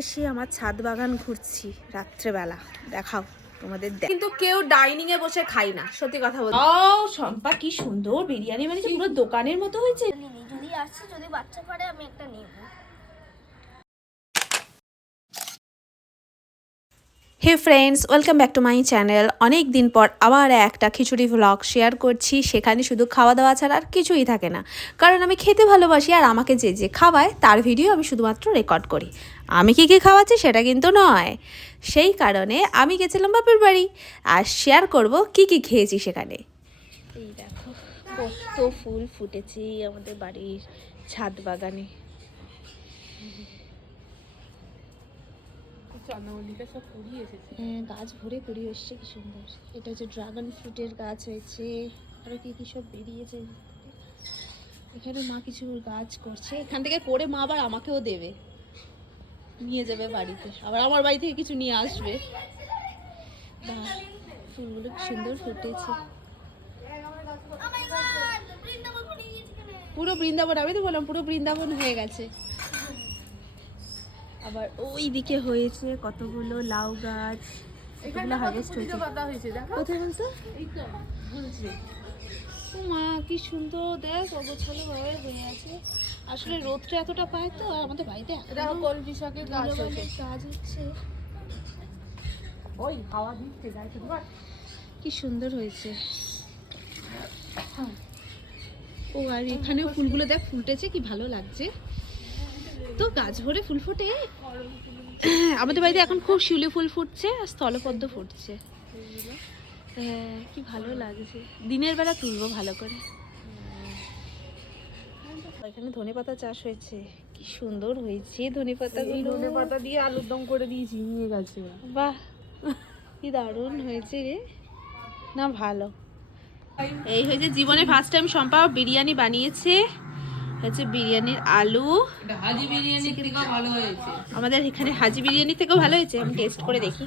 এসে আমার ছাদ বাগান ঘুরছি রাত্রেবেলা। দেখাও তোমাদের কিন্তু কেউ ডাইনিং এ বসে খাই না সত্যি কথা বল ও শম্পা কি সুন্দর বিরিয়ানি মানে পুরো দোকানের মতো হয়েছে? যদি আসছে যদি বাচ্চা পারে আমি একটা নেব। Hey friends welcome back to my channel অনেক দিন পর আবার একটা খিচুড়ি ভ্লগ শেয়ার করছি। সেখানে শুধু খাওয়া দাওয়া ছাড়া আর কিছুই থাকে না। কারণ আমি খেতে ভালোবাসি আর আমাকে যে যে খাওয়ায়, তার ভিডিও আমি শুধুমাত্র রেকর্ড করি। আমি কি কি খাওয়াচ্ছি সেটা কিন্তু নয়। সেই কারণে আমি গেছিলাম বাপের বাড়ি আর শেয়ার করব কি কি খেয়েছি সেখানে। এই দেখো, কত ফুল ফুটেছে আমাদের বাড়ির ছাদ বাগানে। হ্যাঁ গাছ ভরে কুড়িয়ে এসছে কি সুন্দর। এটা হচ্ছে ড্রাগন ফ্রুটের গাছ হয়েছে। আরও কি কি সব বেরিয়েছে এখানে মা কিছু গাছ করছে। এখান থেকে করে মা আবার আমাকেও দেবে। নিয়ে যাবে বাড়িতে। আবার আমার বাড়ি থেকে কিছু নিয়ে আসবে। বাহ, ফুলগুলো কি সুন্দর ফুটেছে। পুরো বৃন্দাবন আমি তো বললাম পুরো বৃন্দাবন হয়ে গেছে। আবার ওই দিকে হয়েছে কতগুলো লাউ গাছ এগুলো হারভেস্ট হয়েছে। কোথায় বলছো? মা কি সুন্দর দেখ অগোছালো ভাবে হয়ে আছে। আসলে রোদটা এতটা পায় তো আর আমাদের বাড়িতে কাজ হচ্ছে। ওই হাওয়া দিচ্ছে গাছে কি সুন্দর হয়েছে। ও আর এখানেও ফুলগুলো দেখ ফুটেছে কি ভালো লাগছে। তো গাছ ভরে ফুল ফোটে। আমাদের বাড়িতে এখন খুব শিউলি ফুল ফুটছে আর স্থলপদ্ম ফুটছে। হ্যাঁ কি ভালো লাগছে। দিনের বেলা তুলবো ভালো করে। এখানে ধনে পাতা চাষ হয়েছে। কি সুন্দর হয়েছে ধনে পাতা ধনে পাতা দিয়ে আলুর দম করে দিয়েছি নিয়ে গেছে বাহ কি দারুণ হয়েছে রে। না ভালো। এই হয়েছে জীবনে ফার্স্ট টাইম শম্পা বিরিয়ানি বানিয়েছে। হচ্ছে বিরিয়ানির আলু। হাজি বিরিয়ানি থেকে ভালো হয়েছে। আমাদের এখানে হাজি বিরিয়ানি থেকেও ভালো হয়েছে আমি টেস্ট করে দেখি।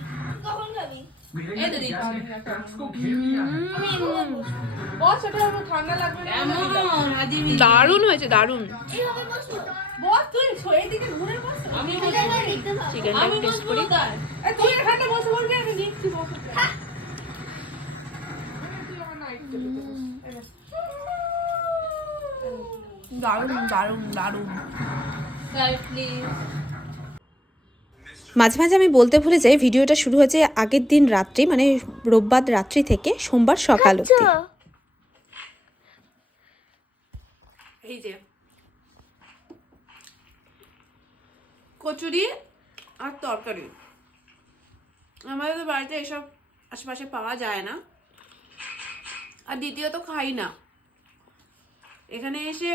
দারুণ হয়েছে দারুণ। বস তুই ছয় দিকে ঘুরে বস। আমি বসবো। চিকেনটা টেস্ট করি। বসে বলবি আমি নিচ্ছি বস দারুণ দারুণ দারুণ। প্লিজ মাঝে মাঝে আমি বলতে ভুলে যাই ভিডিওটা শুরু হয়েছে আগের দিন রাত্রি মানে রোববার রাত্রি থেকে সোমবার সকাল অবধি। এই যে। কচুরি আর তরকারি। আমাদের তো বাড়িতে এসব আশেপাশে পাওয়া যায় না। আর দ্বিতীয়ত খাই না। এখানে এসে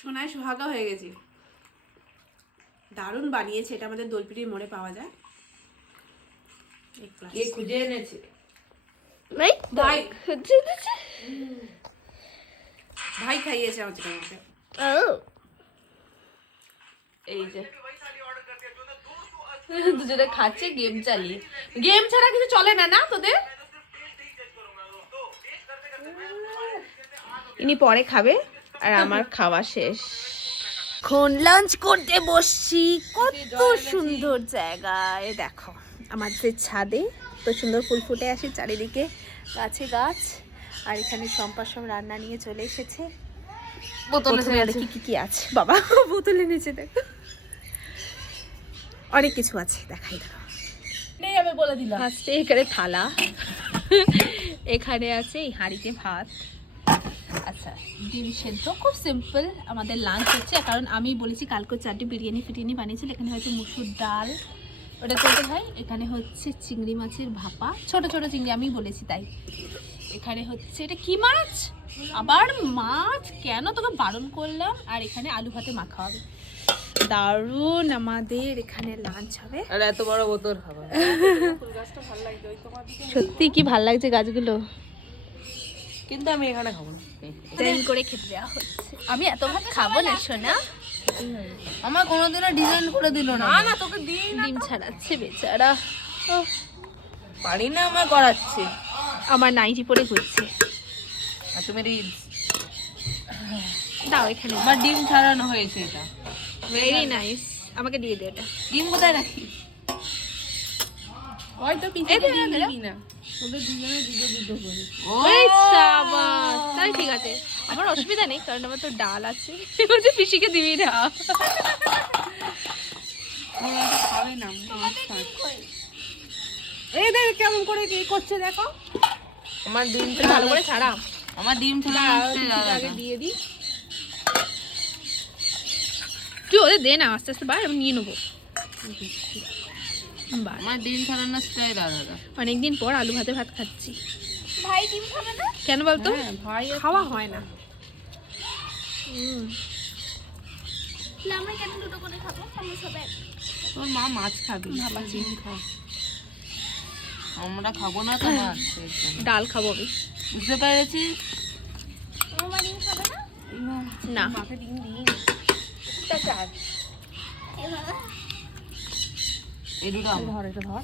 সোনায় সোহাগা হয়ে গেছি। দারুণ বানিয়েছে এটা আমাদের দোলপিটির মোড়ে পাওয়া যায়। এক কে খুঁজে এনেছে? ভাই ভাই। ভাই খাইয়েছে আমাকে আমাকে এই যে। দুজনে খাচ্ছে গেম চালিয়ে। গেম ছাড়া কিছু চলে না না তোদের? ইনি পরে খাবে। আর আমার খাওয়া শেষ। এখন লাঞ্চ করতে বসছি। কত সুন্দর জায়গায় দেখো আমাদের ছাদে তো সুন্দর ফুল ফুটে আসে চারিদিকে গাছে গাছ। আর এখানে সম্পা সব রান্না নিয়ে চলে এসেছে। দেখি। কি কি আছে? বাবা বোতল এনেছে দেখো। অনেক কিছু আছে দেখাই দাও। আমি বলে দিলাম। এখানে থালা। এখানে আছে এই হাঁড়িতে ভাত। আচ্ছা ডিম সেদ্ধ খুব সিম্পল আমাদের লাঞ্চ হচ্ছে। কারণ আমি বলেছি কালকে চারটে বিরিয়ানি ফিরিয়ানি বানিয়েছিল এখানে হচ্ছে মুসুর ডাল। ওটা চলতে হয় এখানে হচ্ছে চিংড়ি মাছের ভাপা। ছোট ছোট চিংড়ি আমি বলেছি তাই। এখানে হচ্ছে এটা কি মাছ? আবার মাছ কেন তোকে বারণ করলাম? আর এখানে আলু ভাতে মাখা হবে। দারুণ আমাদের এখানে লাঞ্চ হবে। আর এত বড় বোতল খাবার। সত্যি কি ভালো লাগছে গাছগুলো? কিন্তু আমি এখানে খাব না। ডিজাইন করে খেতে দেওয়া হচ্ছে। আমি এত ভাত খাব না সোনা। আমার কোনোদিনও ডিজাইন করে দিল না। না তোকে দিই ডিম ছাড়াচ্ছে বেচারা। পারি না আমার করাচ্ছে। আমার নাইটি পরে ঘুরছে। আর তুমি রিলস দাও এখানে। আমার ডিম ছাড়ানো হয়েছে এটা। ভেরি নাইস আমাকে দিয়ে দে এটা। ডিম কোথায় রাখি হয়তো পিছিয়ে না। তোদের দুজনে দুটো দুটো করে ও! সাবাস। তাই ঠিক আছে। আমার অসুবিধা নেই কারণ আমার তো ডাল আছে। বলছে পিসিকে দিবি না। ওরা খাবে না এই দেখ কেমন করে কি করছে দেখো। আমার ডিম ভালো করে ছাড়া। আমার ডিম ছাড়া আগে দিয়ে দিই। তুই ওদের দে না আস্তে আস্তে বার আমি নিয়ে নেব। আমার ডিম ছাড়ানো স্টাইল আলাদা। অনেকদিন পর আলু ভাতে ভাত খাচ্ছি। ভাই ডিম খাবে না? কেন বলতো? হ্যাঁ ভাই খাওয়া হয় না। তাহলে আমরা কেন দুটো করে খাব আমরা সবাই তোর মা মাছ খাবি ডিম খা। আমরা খাব না তো মাছ ডাল খাব আমি। বুঝতে পেরেছি আমার ডিম খাবে না? না। মাকে ডিম দিই এভাবে এই দুটো ধর এটা ধর।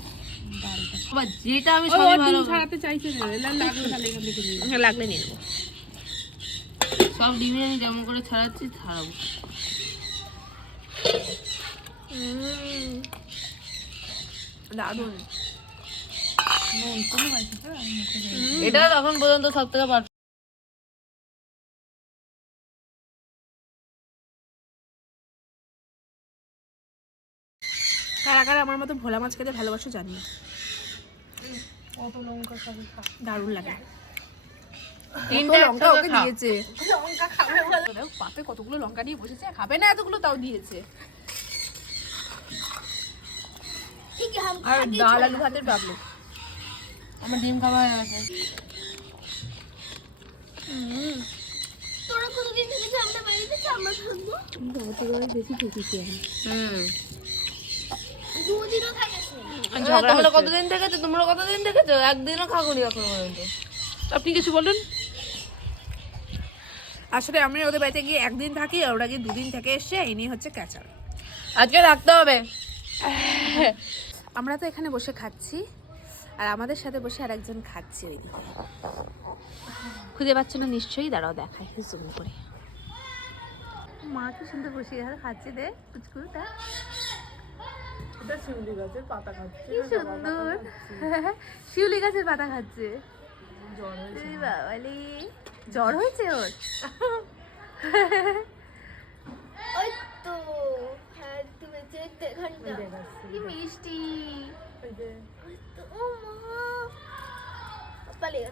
যেটা আমি সবই ভালো ছাড়াতে চাইছে লাগলে নিয়ে নেব। সব ডিমে আমি যেমন করে ছাড়াচ্ছি ছাড়াবো। দারুণ। এটা তখন পর্যন্ত সব থেকে কারা কারা আমার মতো ভোলা মাছ খেতে ভালোবাসো জানি দারুণ লাগে। লঙ্কা দিয়েছে। কতগুলো লঙ্কা বসেছে খাবে না এতগুলো তাও দিয়েছে। আর ডাল ভাতের ডিম বেশি খেতে হুম। ঝগড়া হচ্ছে। কতদিন থেকেছো? তোমরা কতদিন থেকেছো? একদিনও খাগুনি এখনও পর্যন্ত আপনি কিছু বলুন। আসলে আমি ওদের বাড়িতে গিয়ে একদিন থাকি আর ওরা গিয়ে দুদিন থেকে এসছে ইনি হচ্ছে ক্যাচার আজকে রাখতে হবে। আমরা তো এখানে বসে খাচ্ছি আর আমাদের সাথে বসে আর একজন খাচ্ছে ওইদিকে খুঁজে পাচ্ছ না? নিশ্চয়ই দাঁড়াও দেখাই। জুম করে। মা কি সুন্দর বসে খাচ্ছে দে কুচকুটা এটা শিউলি গাছের পাতা খাচ্ছে। কি সুন্দর। শিউলি গাছের পাতা খাচ্ছে। বাবালি। জ্বর হয়েছে ওর? ওই তো হ্যাঁ তুমি দেখতে ঘণ্টা। কি মিষ্টি। ওই তো ও মা। পালিয়ে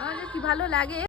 আমাদের কি ভালো লাগে?